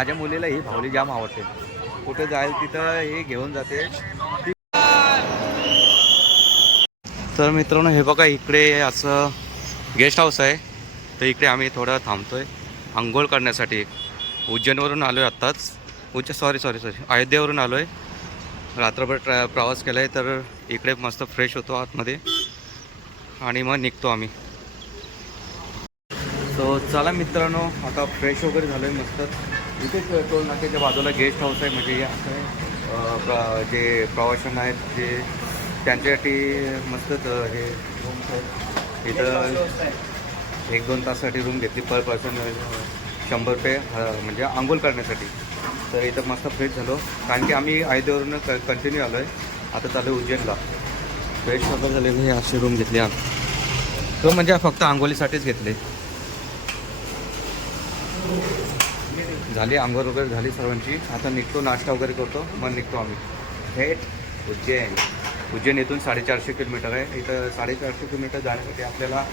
माझ्या मुलीला ही भावली जाम आवडते. कुठे जाईल तिथं हे घेऊन जाते. तर मित्रांनो हे बघा इकडे असं गेस्ट हाऊस आहे. तर इकडे आम्ही थोडं थांबतोय. आंघोळ करण्यासाठी. उज्जैनवरून आलो आहे आत्ताच. उज्जैन सॉरी सॉरी सॉरी अयोध्येवरून आलो आहे रात्रभर ट्रॅ प्रवास केला आहे तर इकडे मस्त फ्रेश होतो आतमध्ये. आणि मग निघतो आम्ही. सो चला मित्रांनो आता फ्रेश वगैरे झालो आहे मस्त. इथेच टोल नाक्याच्या बाजूला गेस्ट हाऊस आहे म्हणजे असं प्र- जे प्रवाशांना आहेत जे त्यांच्यासाठी मस्त हे रूम्स आहेत इथं एक दोन तासासाठी रूम घेतली पर पर्सन शंभर रुपये म्हणजे आंघोळ करण्यासाठी. तर इथं मस्त फ्रेश झालो. कारण की आम्ही अयोध्येवरून क कंटिन्यू आलो आहे आता चालू आहे उज्जैनला. फ्रेश वगैरे झाले हे अशी रूम घेतले. आम्ही तो म्हणजे फक्त आंघोळीसाठीच घेतले. झाली आंघोळ वगैरे झाली सर्वांची. आता निघतो नाश्ता वगैरे करतो. मग निघतो आम्ही. थेट उज्जैन. उज्जैन इथून साडेचारशे किलोमीटर आहे. इथं साडेचारशे किलोमीटर जाण्यासाठी आपल्याला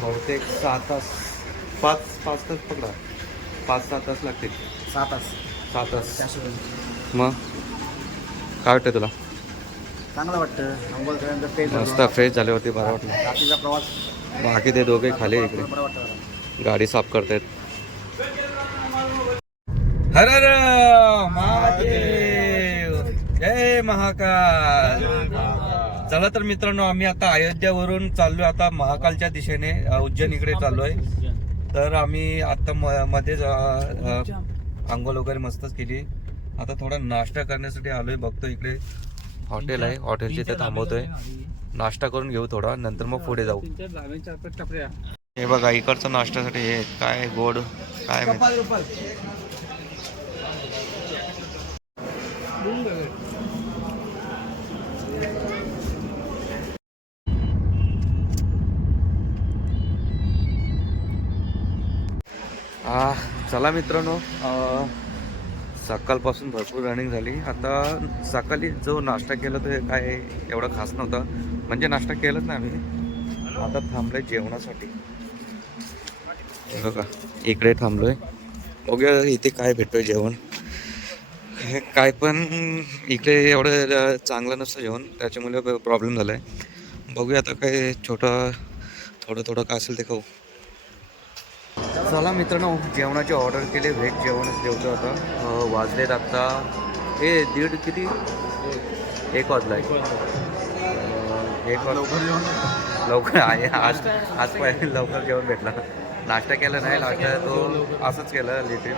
बहुतेक सहा तास पाच पाच तास पकडा. पाच सहा तास लागतील. सहा तास. सहा तास. मग? काय वाटतं तुला? चांगलं वाटतं. आंघोळ केल्यानंतर फ्रेश मस्त फ्रेश झाले होते बरं वाटलं. रात्रीचा प्रवास. बाकी ते दोघे खाली इकडे. गाडी साफ करतायत. हर हर महादेव. जय महाकाल. चला तर मित्रांनो आम्ही आता अयोध्यावरून चाललोय आता महाकालच्या दिशेने उज्जैन इकडे चाललोय. तर आम्ही आता मध्येच आंघोळ वगैरे मस्तच केली. आता थोडा नाश्ता करण्यासाठी आलोय बघतो इकडे. हॉटेल आहे हॉटेलच्या इथे थांबवतोय. नाश्ता करून घेऊ थोडा नंतर मग पुढे जाऊ. हे बघा इकडचं नाश्त्यासाठी हे काय गोड काय आ, चला मित्रांनो सकाळपासून भरपूर रनिंग झाली. आता सकाळी जो नाश्ता केला तो काय एवढा खास नव्हता. म्हणजे नाश्ता केलाच नाही आम्ही. आता थांबलोय जेवणासाठी. बघा इकडे थांबलोय. बघूया इथे काय भेटतोय जेवण. काय पण इकडे एवढं चांगलं नसतं जेवण. त्याच्यामुळे प्रॉब्लेम झाला आहे बघूया आता काय छोटं थोडं थोडं काय असेल ते खाऊ. चला मित्रांनो जेवणाची ऑर्डर केली. व्हेज जेवणच जेवतो आता. वाजलेत आत्ता हे दीड किती? एक वाजला आहे एक वाज लवकर आहे आज आज पहिले लवकर जेवण भेटला. नाश्ता केला नाही नाश्ता तो असंच केलं लिटिल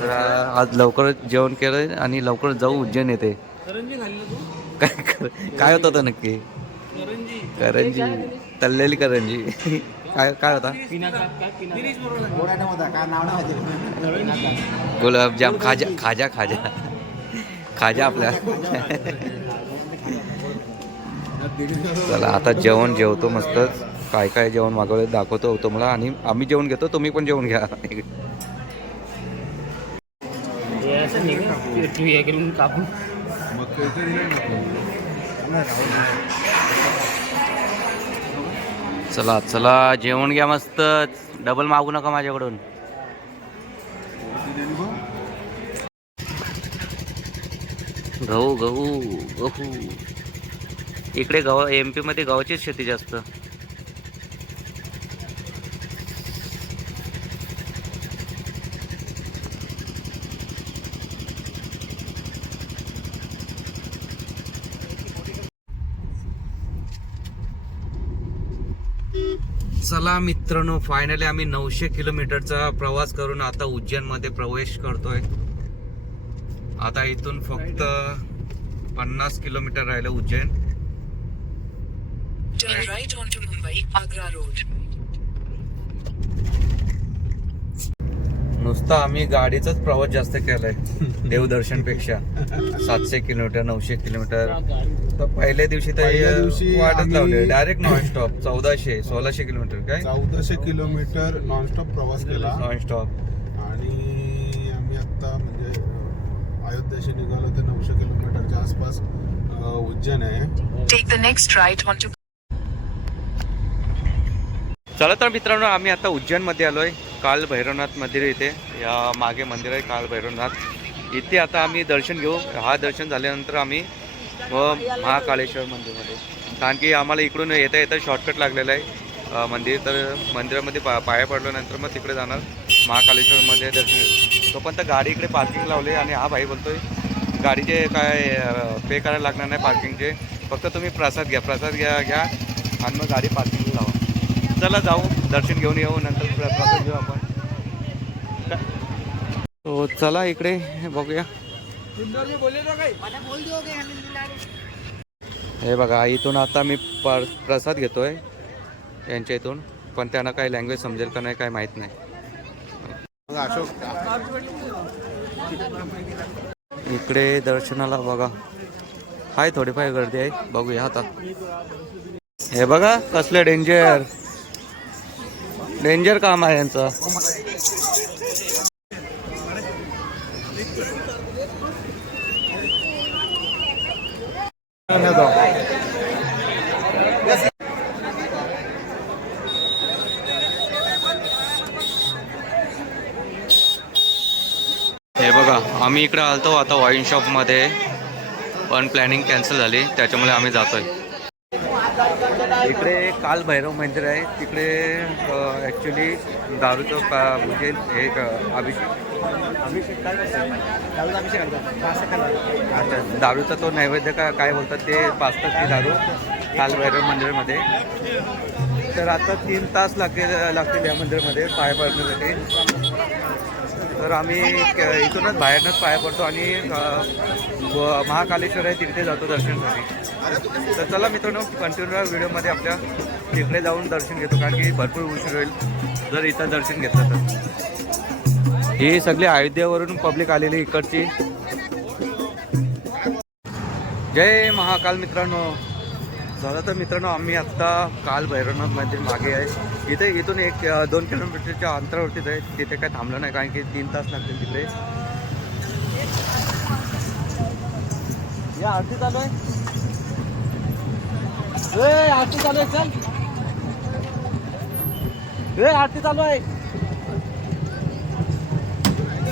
तर आज लवकर जेवण केलं आणि लवकर जाऊ उज्जैन येते. काय कर- काय होतं होतं नक्की? करंजी. तळलेली करंजी. काय काय होता? गुलाबजाम खाजा खाजा खाजा. खाजा आपल्या. चला आता जेवण जेवतो मस्तच काय काय जेवण मागवलं दाखवतो तुम्हाला. आणि आम्ही जेवण घेतो तुम्ही पण जेवण घ्या. चला चला जेवण घ्या मस्तच डबल मागू नका माझ्याकडून. गहू गहू गहू. इकडे गव्हा एम पी मध्ये गव्हाचीच शेती जास्त. चला मित्रांनो फायनली आम्ही नऊशे किलोमीटरचा प्रवास करून आता उज्जैनमध्ये प्रवेश करतोय. आता इथून फक्त पन्नास किलोमीटर राहिलं Ujjain. Right on to Mumbai Agra road नुसतं आम्ही गाडीचाच प्रवास जास्त केलाय. देवदर्शनपेक्षा सातशे किलोमीटर नऊशे किलोमीटर. तर पहिल्या दिवशी तर वाटच आम्ही- लावले. डायरेक्ट नॉन स्टॉप चौदाशे सोळाशे किलोमीटर काय? चौदाशे किलोमीटर नॉनस्टॉप प्रवास केला. नॉन स्टॉप आणि आम्ही आता म्हणजे अयोध्याशी निघालो तर नऊशे किलोमीटरच्या आसपास उज्जैन आहे. Right onto चला तर मित्रांनो आम्ही आता उज्जैनमध्ये आलोय. काल भैरवनाथ मंदिर इथे या मागे मंदिर आहे काल भैरवनाथ. इथे आता आम्ही दर्शन घेऊ. हा दर्शन झाल्यानंतर आम्ही व महाकाळेश्वर मंदिरमध्ये. कारण की आम्हाला इकडून येता येता शॉर्टकट लागलेलं आहे मंदिर. तर मंदिरामध्ये पा पाया पडल्यानंतर मग तिकडे जाणार महाकालेश्वरमध्ये दर्शन घेऊ. तोपर्यंत गाडी इकडे पार्किंग लावली आणि हा भाई बोलतोय गाडीचे काय पे करायला लागणार नाही पार्किंगचे फक्त तुम्ही प्रसाद घ्या प्रसाद घ्या घ्या आणि मग गाडी पार्किंगला लावा. चला जाऊ दर्शन घेऊन येऊ नंतर प्र- प्रसाद घेऊ आपण तो चला इकडे बघूया. हे बघा इथून आता मी पर प्रसाद घेतोय यांच्या इथून. पण त्यांना काही लँग्वेज समजेल का नाही काय माहीत नाही. अशोक. इकडे दर्शनाला बघा. हाय थोडीफार गर्दी आहे. बघूया आता. हे बघा कसले डेंजर डेंजर काम आहे यांचं. हे बघा आम्ही इकडे आलतो आता वाईन शॉपमध्ये पण प्लॅनिंग कॅन्सल झाली त्याच्यामुळे आम्ही जातोय. इकडे काल भैरव मंदिर आहे तिकडे ॲक्च्युली दारूचं पा- म्हणजे हे एक, अभिषेक अच्छा दारूचा तो नैवेद्य का काय बोलतात ते? पाचतात ती दारू काल भैरव मंदिरमध्ये. तर आता तीन तास लागले लागतील या मंदिरमध्ये पाय पडण्यासाठी. तर आम्ही इथूनच बाहेरनच पाया पडतो आणि महाकालेश्वर आहे तिथे जातो दर्शनासाठी. तर चला मित्रांनो कंटिन्यू व्हिडिओमध्ये आपल्या तिकडे जाऊन दर्शन घेतो कारण की भरपूर उशीर होईल. जर इथं दर्शन घेतलं तर. ही सगळी अयोध्येवरून पब्लिक आलेली इकडची. जय महाकाल मित्रांनो. झालं तर मित्रांनो आम्ही आत्ता काल भैरवनाथ मंदिर मागे आहे. इथे इथून एक दोन किलोमीटरच्या अंतरावरतीच आहे तिथे काय थांबलं नाही कारण की तीन तास लागतील तिकडे. या आरती चालू आहे. आरती चालू आहे चल. आरती चालू आहे.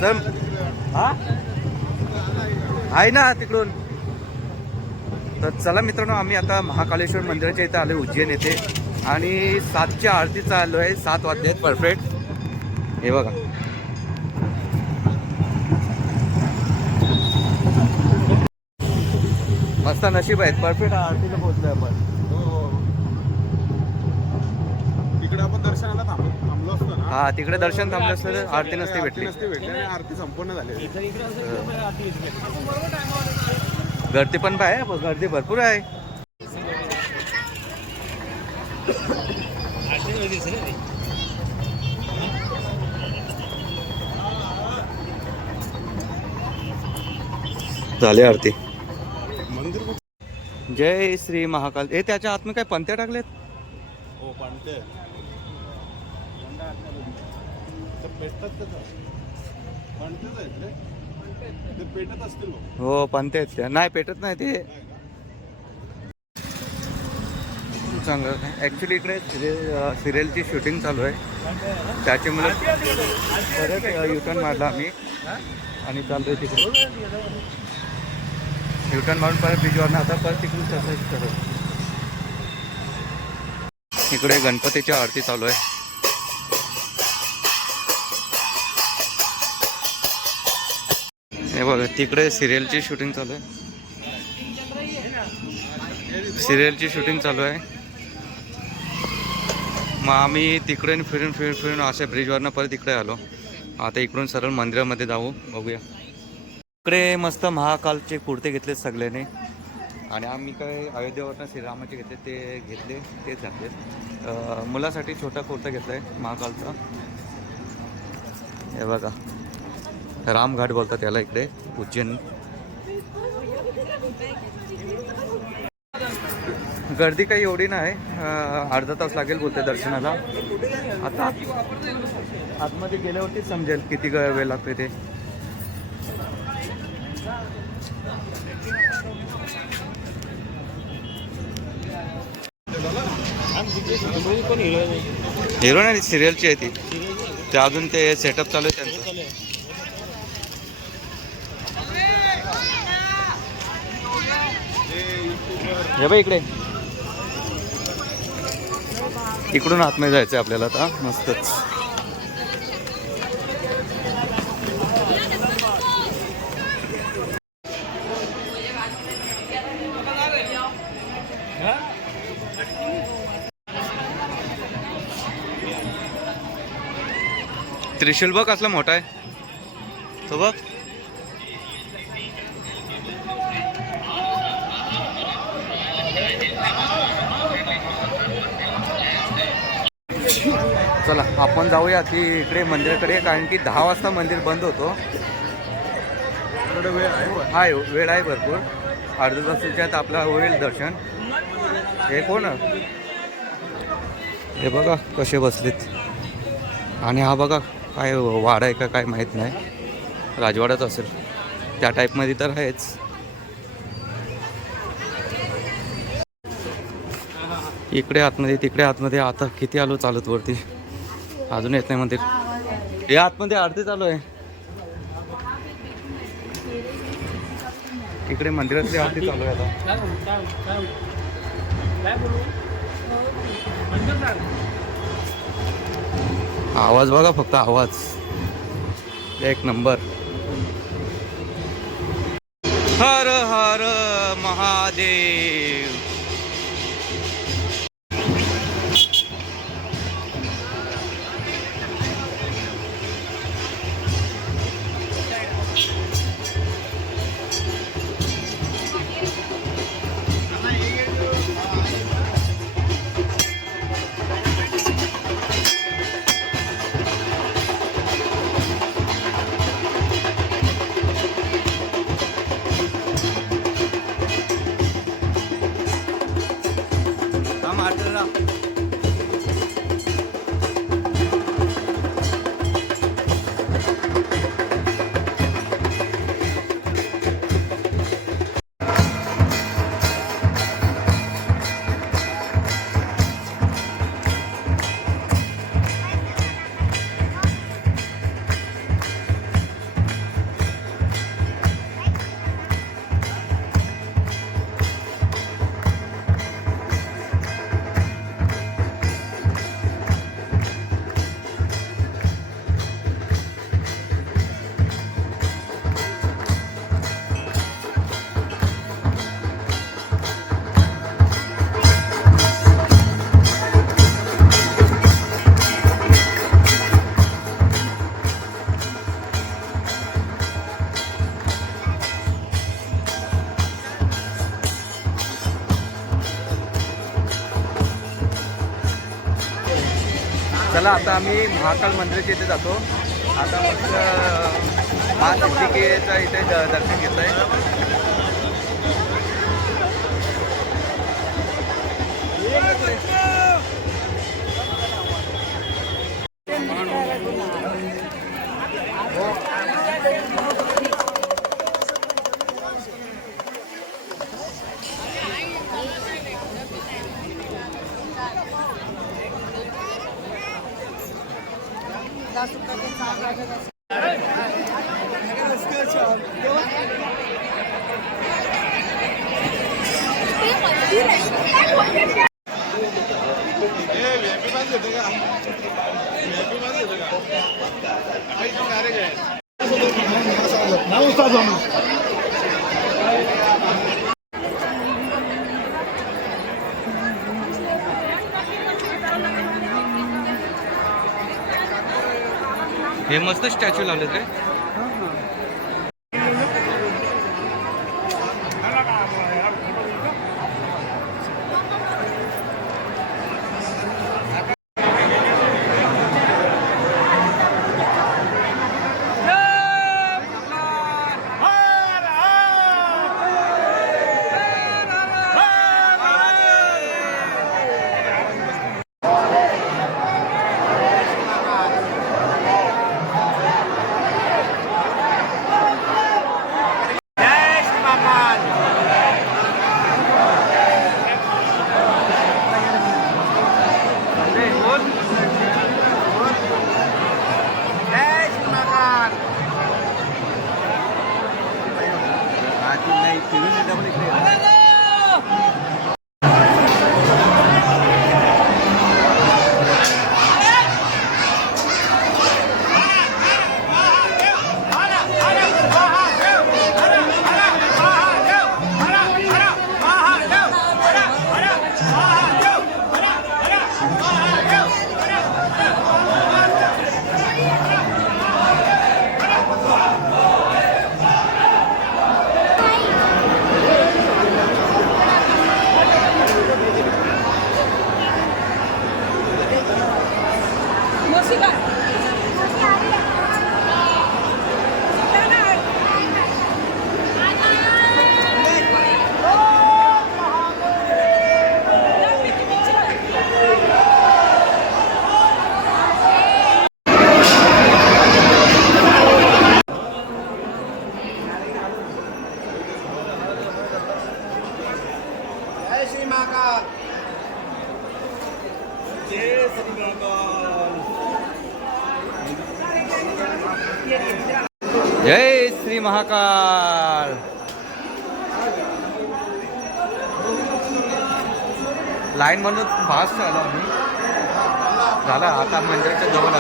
सर हा? आहे ना तिकडून. तर चला मित्रांनो आम्ही आता महाकालेश्वर मंदिराच्या इथे आलो उज्जैन येथे. आणि सातच्या आरतीचा आलो आहे सात वाजले आहेत परफेक्ट हे बघा. मस्त नशीब आहेत परफेक्ट आरतीला पोहोचलोय आपण. हो, हो. तिकडे आपण दर्शनाला थांबतो हा तिकडे दर्शन थांबलं असतं तर आरती नसती भेटली. नसती भेटली आणि आरती संपूर्ण झाली. गर्दी पण काय आहे गर्दी भरपूर आहे. झाली आरती. मंदिर? जय श्री महाकाल. ए त्याच्या आतमध्ये काय पंत्या टाकलेत हो पाणते रे. ते पेटत असतील. हो पंत्या आहेत त्या नाही पेटत नाही ते. चांगलं ॲक्च्युली इकडे सिरियलची शूटिंग चालू आहे. त्याच्यामुळे परत युटर्न मारला आम्ही. आणि चाललोय तिकडे. युटर्न मारून परत बीजवरनं आता परत तिकडून तसंच करत. इकडे गणपतीची आरती चालू आहे. हे बघा तिकडे सिरियलची शूटिंग चालू आहे. सिरियलची शूटिंग चालू आहे. मग आम्ही तिकडे फिरून फिरून फिरून अशा ब्रिजवरनं परत इकडे आलो. आता इकडून सरळ मंदिरामध्ये जाऊ बघूया. इकडे मस्त महाकालचे कुर्ते घेतले सगळ्याने. आणि आम्ही काय अयोध्येवरनं श्रीरामाचे घेतले ते घेतले तेच घातले मुलासाठी छोटा कुर्ता घेतला आहे महाकालचा. हे बघा. रामघाट बोलतात त्याला इकडे उज्जैन. गर्दी काही एवढी नाही. अर्धा तास लागेल बोलते दर्शनाला. आता आतमध्ये गेल्यावरतीच समजेल किती ग- वेळ लागतोय ते. हिरो नाही सिरियलची आहे ती. ते अजून ते सेटअप चालू आहे त्यांचं. हे बघ इकडे. इकडून आतमध्ये जायचं आपल्याला आता. मस्तच. त्रिशूल बघ असला मोठा आहे. तो बघ. चला आपण जाऊया की इकडे मंदिराकडे कारण की दहा वाजता मंदिर बंद होतो. वेळ आहे वेळ आहे भरपूर. अर्ध्या तासाच्या आत आपला होईल दर्शन. हे कोण? हे बघा कसे बसलेत. आणि हा बघा काय वाडा आहे का काय माहीत नाही. राजवाडाच असेल. त्या टाईपमध्ये तर आहेच. इकडे आतमध्ये तिकडे आतमध्ये आता किती आलो चालत वरती. अजून येत नाही मंदिर. हे आतमध्ये आरती चालू आहे. इकडे मंदिरातली आरती चालू आहे आता. आवाज बघा फक्त आवाज. एक नंबर. हर हर महादेव. चला आता आम्ही महाकाल मंदिराच्या इथे जातो. आता मग महासिद्धिकेचं इथे द- दर्शन घेत आहे Ne ustaz onu? हे मस्त स्टॅच्यू लावलेत रे.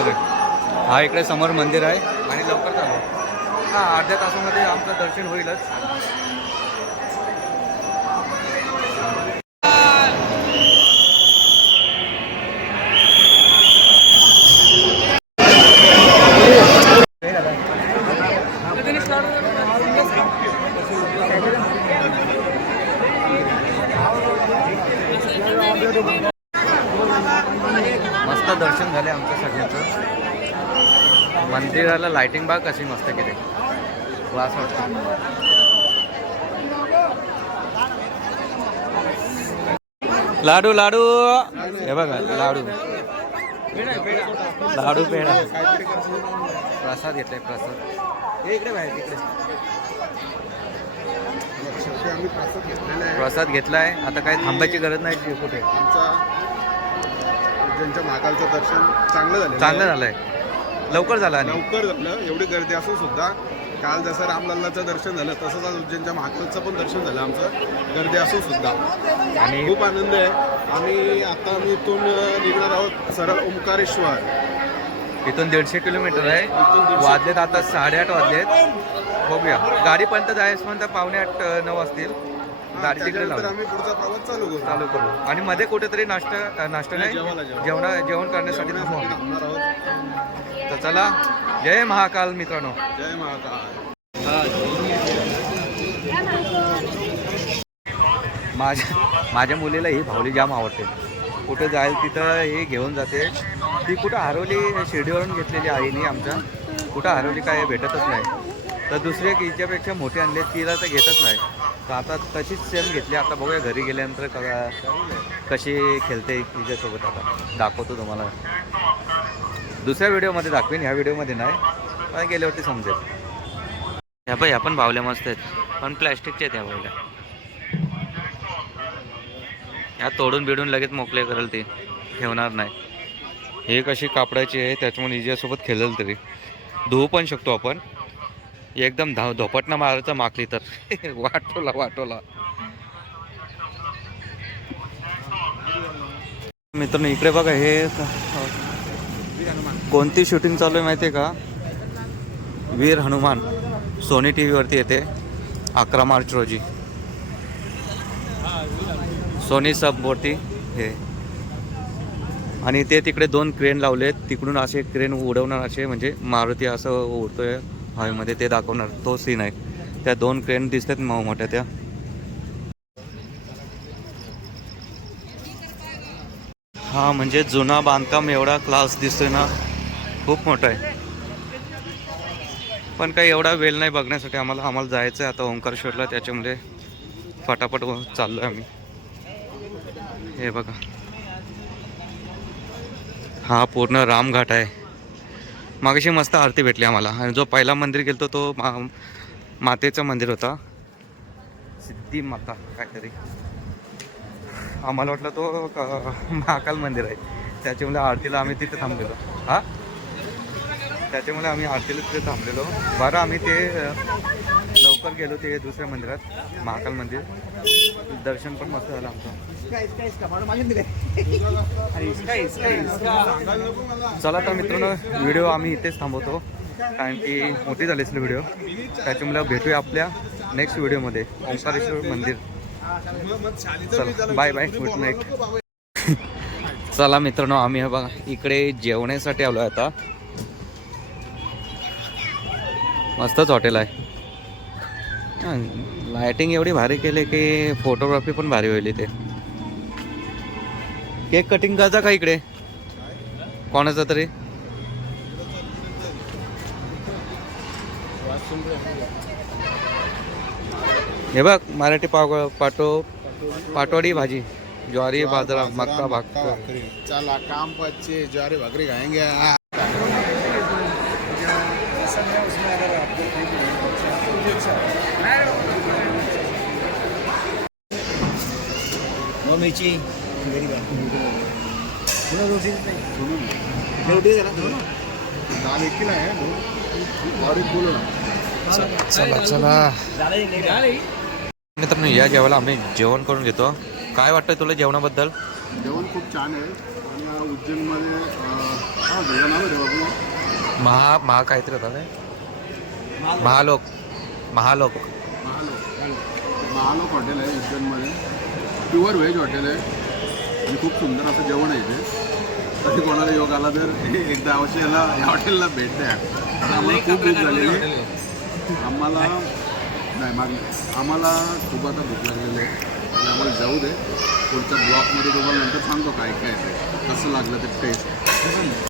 मंदिराच्या हा इकडे समोर मंदिर आहे. आणि लवकर चालू. हा अर्ध्या तासामध्ये आमचं दर्शन होईलच मस्त दर्शन झाले आमच्या सगळ्यांचं लाइटिंग बाग कशी मस्त केली. क्लास वाटतो. लाडू लाडू. हे बघा लाडू. लाडू पेढा. प्रसाद येते प्रसाद. हे इकडे बाहेर आम्ही प्रसाद घेतलाय. आता काय थांबायची गरज नाही कुठे. आमचा उज्जैनच्या महाकालचं दर्शन चांगलं झालं चांगलं झालंय. लवकर झालं आणि? लवकर झालं. एवढी गर्दी असून सुद्धा काल जसं रामलल्लाचं दर्शन झालं तसंच आज उज्जैनच्या महाकालचं पण दर्शन झालं आमचं. गर्दी असून सुद्धा. आणि? खूप आनंद आहे. आम्ही आता आम्ही इथून निघणार आहोत सरळ ओंकारेश्वर. इथून दीडशे किलोमीटर आहे. वाजलेत आता साडेआठ वाजलेत. बघूया. गाडीपर्यंत जायचं म्हणता पावणे आठ नऊ असतील गाडी त्याच्यानंतर आम्ही पुढचा प्रवास चालू करू. चालू करू. आणि मध्ये कुठेतरी नाश्ता नाश्ता नाही. जेवण जेवण करण्यासाठी थांबणार आहोत. तर चला जय महाकाल मित्रांनो. जय महाकाल. माझ्या माझ्या मुलीला ही भावली जाम आवडते. कुठं जाईल तिथं हे घेऊन जाते. ती कुठं हरवली शिर्डीवरून घेतलेली आईने आमच्या. कुठं हरवली काय भेटतच नाही. तर दुसरी हिच्यापेक्षा मोठी आणले तिला तर घेतच नाही. तर आता तशीच सेम घेतली. आता बघूया घरी गेल्यानंतर क- कशी खेळते तिच्यासोबत आता. दाखवतो तुम्हाला. दुसऱ्या व्हिडिओमध्ये दाखवेन. ह्या व्हिडिओमध्ये नाही. पण गेल्यावरती समजेल. ह्या पण ह्या पण भावल्या मस्त आहेत. पण प्लॅस्टिकच्या आहेत ह्या भावल्या या तोडून बिडून लगेच मोकळे करेल ते. ठेवणार नाही. हे कशी कापडाची आहे त्याच्यामुळे हिच्यासोबत खेळेल तरी. धुवू पण शकतो आपण. एकदम धाव धोपटनं मारायचं माकली तर. वाटोला वाटोला. मित्रांनो इकडे बघा हे कोणती शूटिंग चालू आहे माहिती आहे का? वीर हनुमान सोनी टी व्हीवरती येते अकरा मार्च रोजी. सोनी सबवरती हे. आणि ते तिकडे दोन क्रेन लावलेत तिकडून असे क्रेन उडवणार असे म्हणजे मारुती असं उडतोय. हवेमध्ये ते दाखवणार तो सीन आहे. त्या दोन क्रेन दिसतात मऊ मोठ्या त्या. हा म्हणजे जुना बांधकाम एवढा क्लास दिसतोय ना खूप मोठा आहे. पण काही एवढा वेळ नाही बघण्यासाठी आम्हाला आम्हाला जायचं आहे आता ओंकारेश्वरला त्याच्यामुळे फटाफट चाललो आहे आम्ही. हे बघा. हा पूर्ण रामघाट आहे. मागाशी मस्त आरती भेटली आम्हाला. आणि जो पहिला मंदिर गेलो तो मा मातेचं मंदिर होता. सिद्धी माता काहीतरी. आम्हाला वाटलं तो क- महाकाल मंदिर आहे. त्याच्यामुळे आरतीला आम्ही तिथे थांबलेलो. हा? त्याच्यामुळे आम्ही आरतीला तिथे थांबलेलो. बरं आम्ही ते लवकर गेलो ते दुसऱ्या मंदिरात महाकाल मंदिर. दर्शन पण मस्त झालं आमचं. चला तर मित्रांनो व्हिडिओ आम्ही इथेच थांबवतो कारण की मोठी झाली असली व्हिडिओ. त्याच्यामुळे भेटूया आपल्या नेक्स्ट व्हिडिओमध्ये. ओंकारेश्वर मंदिर. चला बाय बाय गुड नाईट चला मित्रांनो आम्ही हे बघा इकडे जेवण्यासाठी आलो आहे आता. मस्तच हॉटेल आहे. लायटिंग एवढी भारी केली की फोटोग्राफी पण भारी होईल इथे. केक कटिंग करायचा का इकडे? कोणाचा तरी? हे बघ मराठी पाव पाटो पाटोडी भाजी. ज्वारी बाजरा मक्का भाकर. चला काम ज्वारी भाकरी खाएंगे. मिरची. दाल एक किलो और एक बोलो ना. चला चला. तर या जेवायला आम्ही जेवण करून घेतो. काय वाटतंय तुला जेवणाबद्दल? जेवण खूप छान आहे. आणि उज्जैनमध्ये हा महा महा काहीतरी होता काय? महालोक. महालोक. महालोक. महालोक हॉटेल आहे उज्जैनमध्ये. प्युअर व्हेज हॉटेल आहे. आणि खूप सुंदर असं जेवण आहे इथे. तरी कोणाला योग आला तर एकदा अवश्य याला या हॉटेलला भेट द्या. आम्हाला खूप भूक झालेली. आम्हाला नाही मागणी आम्हाला खूप आता भूक लागलेली आहे. आणि आम्हाला जाऊ दे. पुढच्या ब्लॉकमध्ये तुम्हाला नंतर सांगतो काय काय ते. कसं लागलं ते टेस्ट